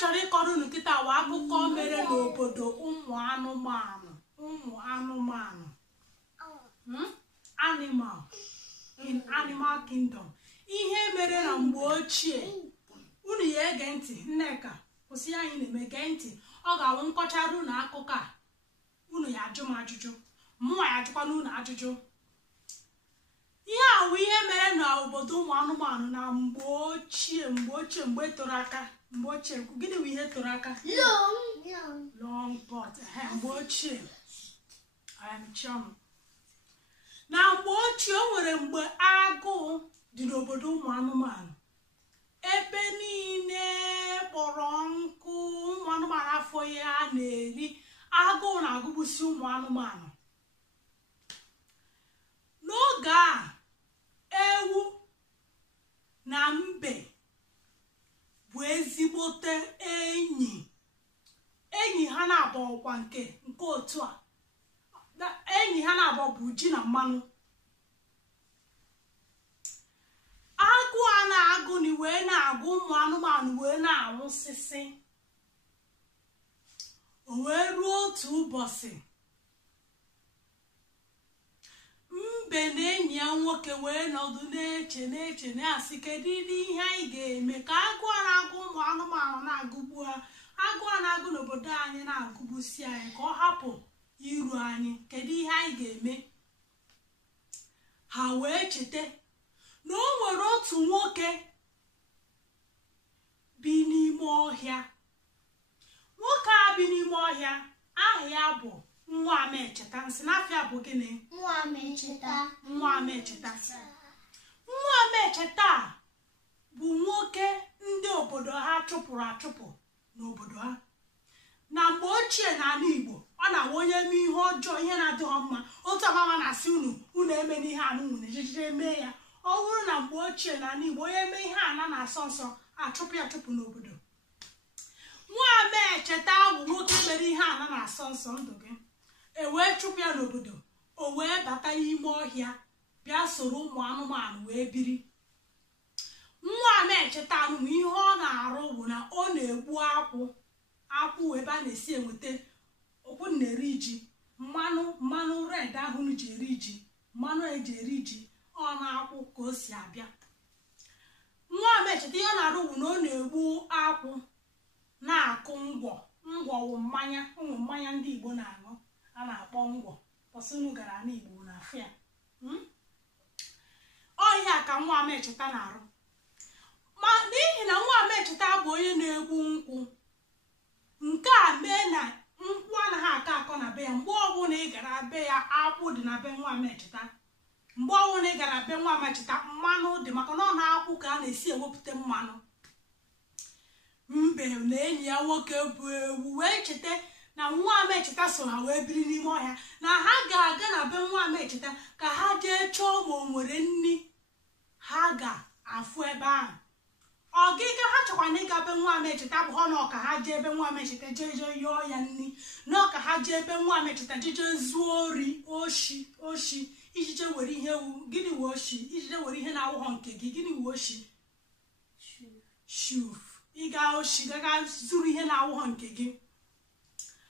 chọrọ ịkọrọ unu kịta wa akụkọ mere n'obodo ụmụ anụmanụ animal in animal kingdom. Ihe mere na mgbe ochie. Unu ya ege ntị. Nneka kwụsị anyị na-eme gee ntị. Ọ ga-awụ nkọchara unu akụkọ a. Unu ya ajụ m ajụjụ, mụnwa ya ajụkwana unu ajụjụ. Ihe a wụ ihe mere na obodo ụmụ anụmanụ na mgbe ochie mgbe toro aka. Mgbe ochie gịnị bụ ihe toro aka? Long pot. Mgbe ochie na mgbe ochie o nwere mgbe agụụ dị n'obodo ụmụ anụmanụ. Ebe niile kpọrọ nkụ, ụmụ anụmanụ afọ ya na-eri. Agụụ na-agụgbusi ụmụ anụmanụ. N'oge a, ewu na mbe bụ ezigbote enyi ha na-abụ ọkwa nke otu a. Enyi ha na-abụ bụ ji na mmanụ. Agụ a na-agụ ni wee na-agụ ụmụ anụmanụ wee na-anwụsịsị. O wee ruo otu ụbọchị, mbe na enyi ya nwoke wee nọdụ na-eche na-asị kedu ihe anyị ga-eme ka agụ a na-agụ ụmụ anụmanụ na-agụgbu ha. Agụ a na-agụ n'obodo anyị na-agụgbusi anyị ka ọ hapụ iru anyị. Kedu ihe anyị ga-eme? Ha wee cheta na o nwere otu nwoke bi n'ime ọhịa. Nwoke a bi n'ime ọhịa aha ya bụ nwa Amecheta. Nsị n'afịa bụ gịnị? Nwa Amecheta. Nwa Amecheta bụ nwoke ndị obodo ha chụpụrụ achụpụ n'obodo ha. Na mgbe ochie n'ala Igbo, ọ na-awụ onye eme ihe ọjọọ, ihe na-adịghị mma, otu amama na-asị unu eme n'ihe anụ nwere ejijire mee ya. Ọ bụrụ na mgbe ochie n'ala Igbo onye eme ihe ana na-asọ nsọ achụpụ ya achụpụ n'obodo. Nwa Amecheta bụ nwoke mere ihe ana na-asọ nsọ ndụ gị. E wee chụpụ ya n'obodo. O wee bata n'ime ọhịa bịa soro ụmụ anụmanụ wee biri. Nwa Amecheta anụmụ ihe ọ na-arụ bụ na ọ na-egbu akwụ ebe a na-esi enweta okwu na-eri ji, mmanụ red ahụ ji eri ji, mmanụ eji eri ji. Ọ na-akwụ ka o si abịa. Nwa Amecheta ihe ọ na-arụ bụ na ọ na-egbu akwụ na-akụ ngwọ wụ mmanya. Ụmụ mmanya ndị Igbo na-aṅụ a na-akpọ ngwọ. Ọsụnụ gara n'Igbo na afịa. Ọ ihe a ka nwa Amecheta na-arụ. Ma n'ihi na nwa Amecheta bụ onye na-egbu nkwụ, nke a mee na nkwụ anaghị akọ na be ya. Mgbe ọbụla ị gara be ya, akwụ dị na be nwa Amecheta. Mgbe ọbụla ị gara be nwa Amecheta, mmanụ dị, maka na ọ na-akwụ ka a na-esi ewepụta mmanụ. Mbe na enyi ya nwoke bụ ewu wee cheta na nwa Amecheta so ha wee biri n'ime ọhịa, na ha ga-aga na be nwa Amecheta ka ha jee chọọ ma o nwere nri ha ga-afụ ebe ahụ. Ọgịga ha chọkwa na ịga be nwa Amecheta bụ ha na ọka ha jee ebe nwa Amecheta jeje yọọ ya nri, na ọka ha jee ebe nwa Amecheta jeje zuo ori oshi ijije were ihe gịnị wee oshi? Ijije were ihe na-awụghọ nke gị. Gịnị wee oshi? Shuf. Ịga oshi gaga zuru ihe na-awụghọ nke gị.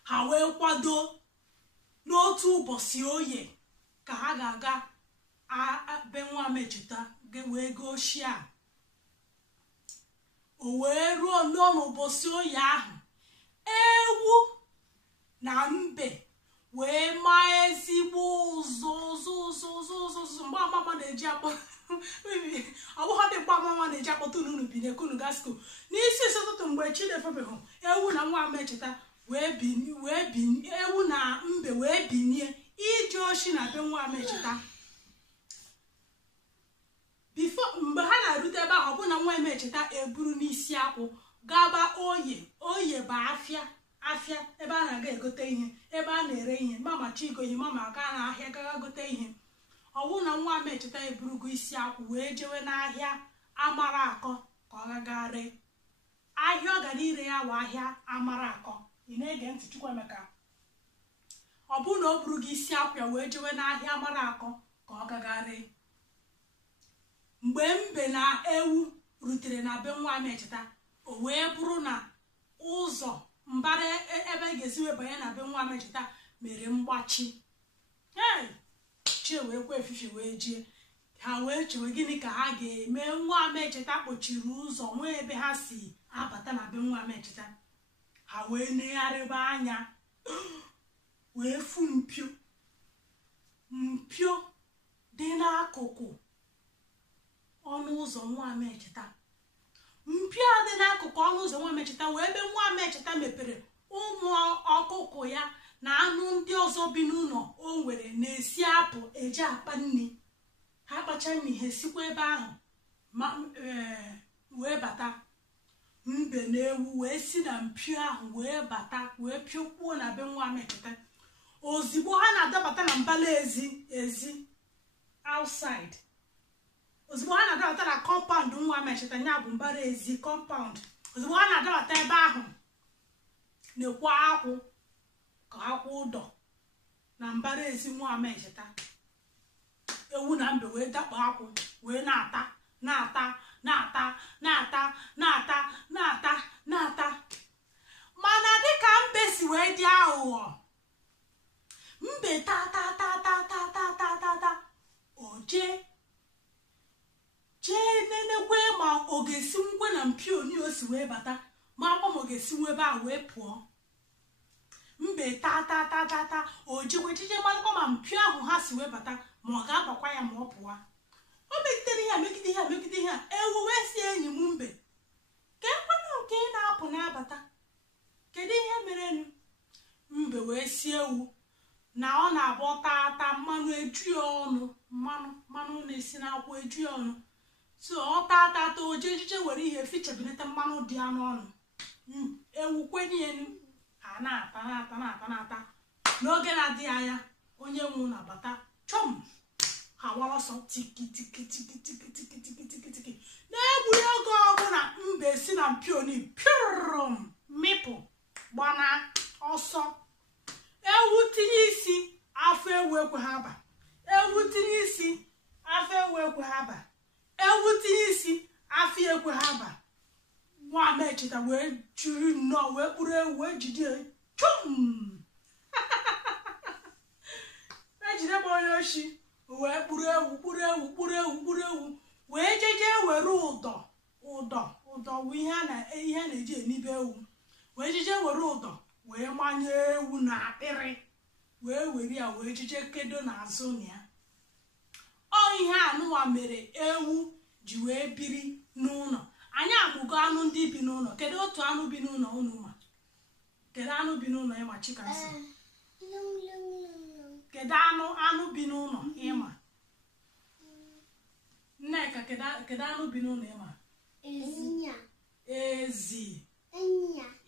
Ha wee kwado n'otu ụbọchị oye ka ha ga-aga be nwa Amecheta wee gaa oshi a. O wee ruo n'ụbọchị oyi ahụ, ewu na mbe wee maa ezigbo ụzụ. Mgbe amama na-eji akpọ ọbụghọ dị mgbe amama na-eji akpọta unu bi n'ekunu gasko n'isi ụtụtụ mgbe chi na-efebeghị, ewu na nwa Amecheta ewu na mbe wee binie ije oshi na be nwa Amecheta. Mgbe ha na-erute ebe ahụ, ọ bụ na nwa Amecheta eburu n'isi akwụ gaba oye bụ afịa ebe a na-aga egote ihe, ebe a na-ere ihe. Mama chigo ihe, mama gaa n'ahịa gaga gote ihe. Ọ bụ na nwa Amecheta eburugo isi akwụ wee jewe n'ahịa amara akọ ka ọ gaga ree. Ahịa ọ gara ire ya bụ ahịa amara akọ. Ị na-ege ntị Chukwuemeka? Ọ bụ na o burugo isi akwụ ya wee jewe n'ahịa amara akọ ka ọ gaga ree. Mgbe mbe na ewu rutere na be nwa Amecheta, o wee bụrụ na ga-esi wee banye na be nwa amecheta mere mgbachi. Chie wee kwa efife wee jie, ha wee chewe gịnị ka ha ga-eme. Nwa amecheta kpochiri ụzọ nwee ebe ha si abata na be nwa amecheta. Ha wee negharịba anya wee fu mpio dị n'akụkụ ọnụ ụzọ nwa amecheta. Mpio a dị n'akụkụ ọnụ ụzọ nwa amecheta wee ebe nwa amecheta mepere ụmụ ọkụkọ ya na anụ ndị ọzọ bi n'ụlọ o nwere na-esi apụ eje akpa nri. Ha kpacha nri ha esikwa ebe ahụ wee bata. Mbe na ewu wee si na mpio ahụ wee bata wee piokpuo na be nwa amecheta. Ozigbo ha na-adabata na mbala ezi outside, ozigbo ha na-adabata na compound nwa amecheta, ya bụ mbara ezi compound. Ozigbo ha na-adabata ebe ahụ na-ekwe akwụ ka akwụ ụdọ na mbara ezi nwa amecheta. Ewu na mbe wee dakpo akwụ wee na-ata. Mana dịka mbe si wee dị aghụghọ, mbe ta o jee nenekwe ma ọ ga-esi ngwe na mpio ni o si wee bata, ma akpọ ma ọ ga-esi nwe ebe a wee pụọ. Mbe ta o jekwe jije malụkwa ma mpio ahụ ha si wee bata ma ọ ga-abakwa ya ma ọ pụọ. O megidere ihe megide ihe ewu wee si enyi m mbe, ka ekwenụ nke ị na-apụ n'abata, kedu ihe merenu? Mbe wee si ewu na ọ na-abụ tata mmanụ eju ya ọnụ, mmanụ na-esi n'akwụ eju ya ọnụ. So ọ tata o jejije were ihe fichebinete mmanụ dị ya n'ọnụ. Ewu kwenyenu, ha na-ata. N'oge na-adịghị anya onye nwu na-abata chọm, ha wara ọsọ tiki na-egbughị oge ọbụla mbe si na mpioni pirum mịpụ gbana ọsọ. Ewu tinye isi afọ ewu ekwe ha ba, ewu tinye isi afọ ewu ekwe ha ba, ewu tinye isi afọ ekwe ha ba. Nwa amecheta wee jiri nnọọ wee kpụrụ ewu wee jide chum ejide bụ onye oshi wee kpụrụ ewu wee jeje were ụdọ bụ ihe a na-eji enibe ewu. Wee jeje were ụdọ wee manye ewu na akpịrị wee were ya wee jeje kedo n'azụ na ya. Ọ ihe anụwa mere ewu ji wee biri n'ụlọ. Anyị amụgo anụ ndị bi n'ụlọ. Kedu otu anụ bi n'ụlọ unu ma? Kedu anụ bi n'ụlọ ịma Chikamso? Kedu anụ bi n'ụlọ ịma? Nneka, kedu anụ bi n'ụlọ ịma? Ezi.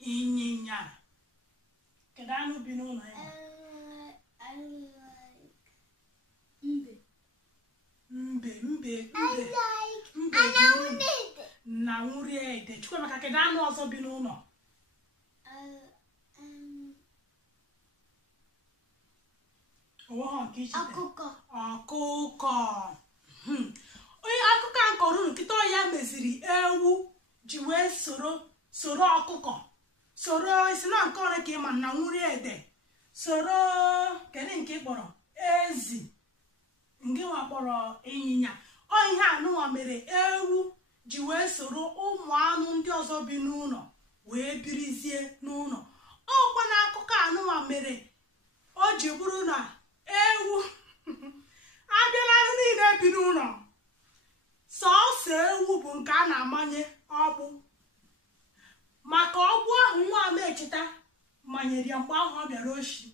Ịnyịnya. Kedu anụ bi n'ụlọ ịma? Mbe. Na nri ede. Chukwemeka, kedu anụ ọzọ bi n'ụlọ? Ọkụkọ. Onye akụkọ a nkọrọ unu kịta ya meziri ewu ji wee soro ọkụkọ, soro isi na nke ọrụ ka ịma na nri ede, soro kedu nke kpọrọ ezi, nke nwa kpọrọ ịnyịnya. Ọ ihe anụnwa mere ewu ji wee soro ụmụ anụ ndị ọzọ bi n'ụlọ wee birizie n'ụlọ. Ọkwa na akụkọ anụnwa mere o ji bụrụ na ewu abịala anụ niile bi n'ụlọ, sọọsọ ewu bụ nke a na-amanye ọgbụ, maka ọgbụ ahụ nwa amecheta manyere ya mgbe ahụ ọ bịara oshi.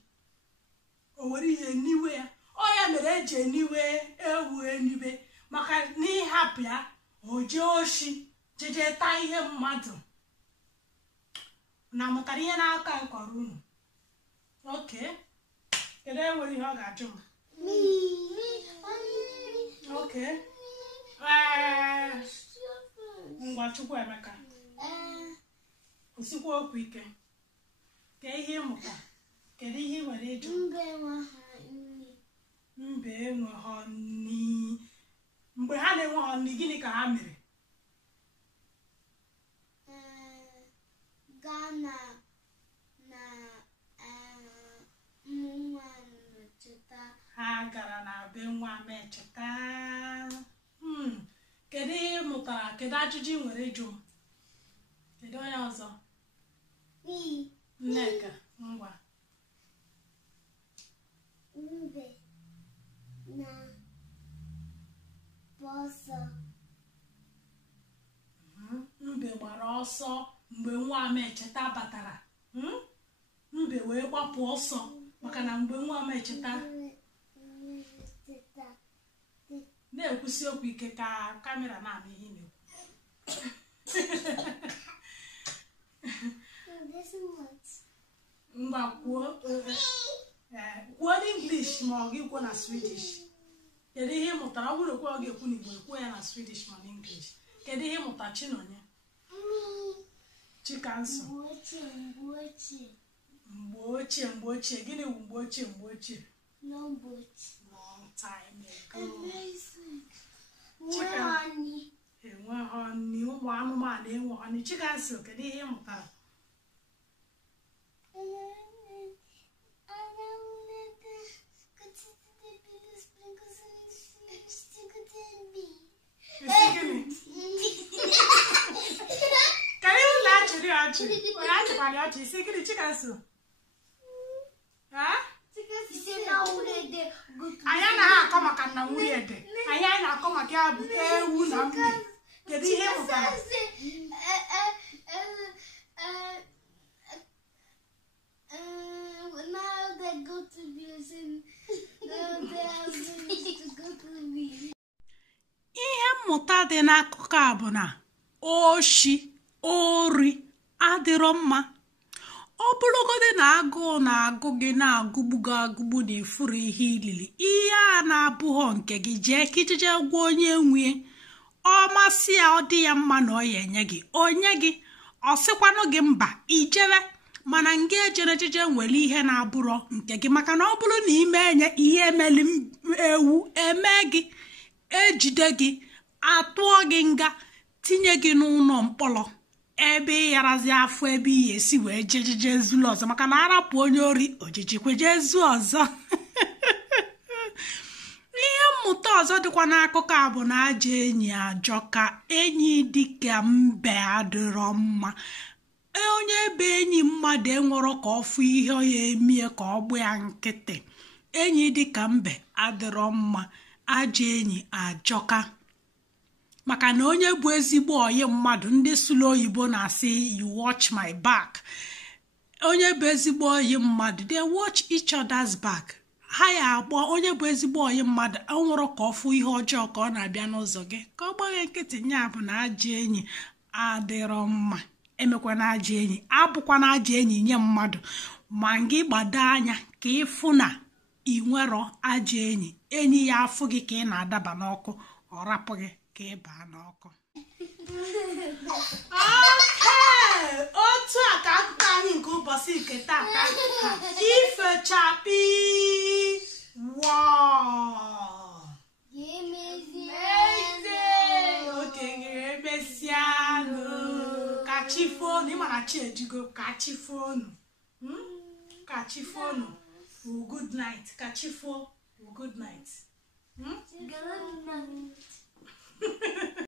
O were ihe niwe ya. Ọ ya mere eji eniwe ewu eniwe, maka n'ịhapụ ya o jee oshi jeje taa ihe mmadụ. Na mụtara ihe n'aka nkọrọ unu. Oke, kedu enwere ihe ọ ga-ajụ m? Oke, ngwa Chukwuemeka, osikwa okwu ike. Ke ihe ịmụta, kedu ihe ị nwere ịjụ? Mbe enweghị nni. Mgbe ha na-enweghị nni, gịnị ka ha mere? Gaa na kedu ajụjụ ị nwere ịjụ m? Kedu onye ọzọ? Nneka, ngwa. Mbe na ọsọ. Mbe gbara ọsọ mgbe nwa Amecheta batara. Mbe wee gbapụ ọsọ maka na mgbe nwa Amecheta na-ekwusi okwu ike ka kamera na-ama ihe na-ekwu. Ngwa kwuo n'English ma ọ gị kwuo na Swedish. Kedu ihe ị mụtara? Ọ bụrụ okwu ọ ga-ekwu n'Igbo ekwuo ya na Swedish ma n'English. Kedu ihe ị mụta Chinonye? Chikanso. Mgbe ochie. Gịnị bụ mgbe ochie? Long time ago. Enweghị ọnị. Ụmụ anụmanụ enwe ọnị. Chikanso, kedu ihe ị mụtara? Anyị anaghị akọ maka nna nwunye ede. Anyị na-akọ maka ya bụ ewu na mbe. Kedu ihe mụtara? Ihe mmụta dị n'akụkọ a bụ na oshi ori adịrọ mma. Ọ bụrụgodị na agụụ na-agụ gị na-agụgbu gị agụgbu na ifuru ihe ilili, ihe a na-abụghọ nke gị, jee ka ijije gwa onye nwee. Ọ masị ya, ọ dị ya mma na ọ ya enye gị, onye gị ọ sịkwanụ gị mba ijere, mana nga ejere ejije nwere ihe na-abụrọ nke gị, maka na ọ bụrụ na ime enye ihe emeli ewu eme gị, ejide gị, atụọ gị nga, tinye gị n'ụlọ mkpọrọ, ebe ị yarazi afọ ebe ị esi wee jejije ezulu ọzọ, maka na arapụ onye ori ojijikweje ezu ọzọ. Ihe mmụta ọzọ dịkwa n'akụkọ a bụ na ajọ enyi ajọ, ka enyi dịka mbe adịrọ mma. Onye ebe enyi mmadụ enwero ka ọ fụ ihe ọ ya emie ka ọ gbụ ya nkịtị. Enyi dịka mbe adịrọ mma, ajọ enyi ajọka. Maka na onye bụ ezigbo ọyị mmadụ, ndị sụlụ oyibo na-asị you watch my back. Onye bụ ezigbo ọyị mmadụ, they watch each other's back. Ha ya agba onye bụ ezigbo ọyị mmadụ enwero ka ọ fụ ihe ọjọọ ka ọ na-abịa n'ụzọ gị, ka ọ gbaghe nkịtị. Nya bụ na ajọ enyi adịrọ mma. Emekwana ajọ enyi, abụkwana ajọ enyi nye mmadụ. Ma gị gbado anya ka ịfụ na ị nwero ajọ enyi, enyi ya afụ gị ka ị na-adaba n'ọkụ, ọ rapụ gị ka ị baa n'ọkụ. Otu a ka akụkọ anyị nke ụbọchị nke taa ifechapi okenye emesianụ ka chi fonu. Ịmana chi ejigo, ka chi fonu. Ka chi fonu. Good night. Ka chi fo. Good night.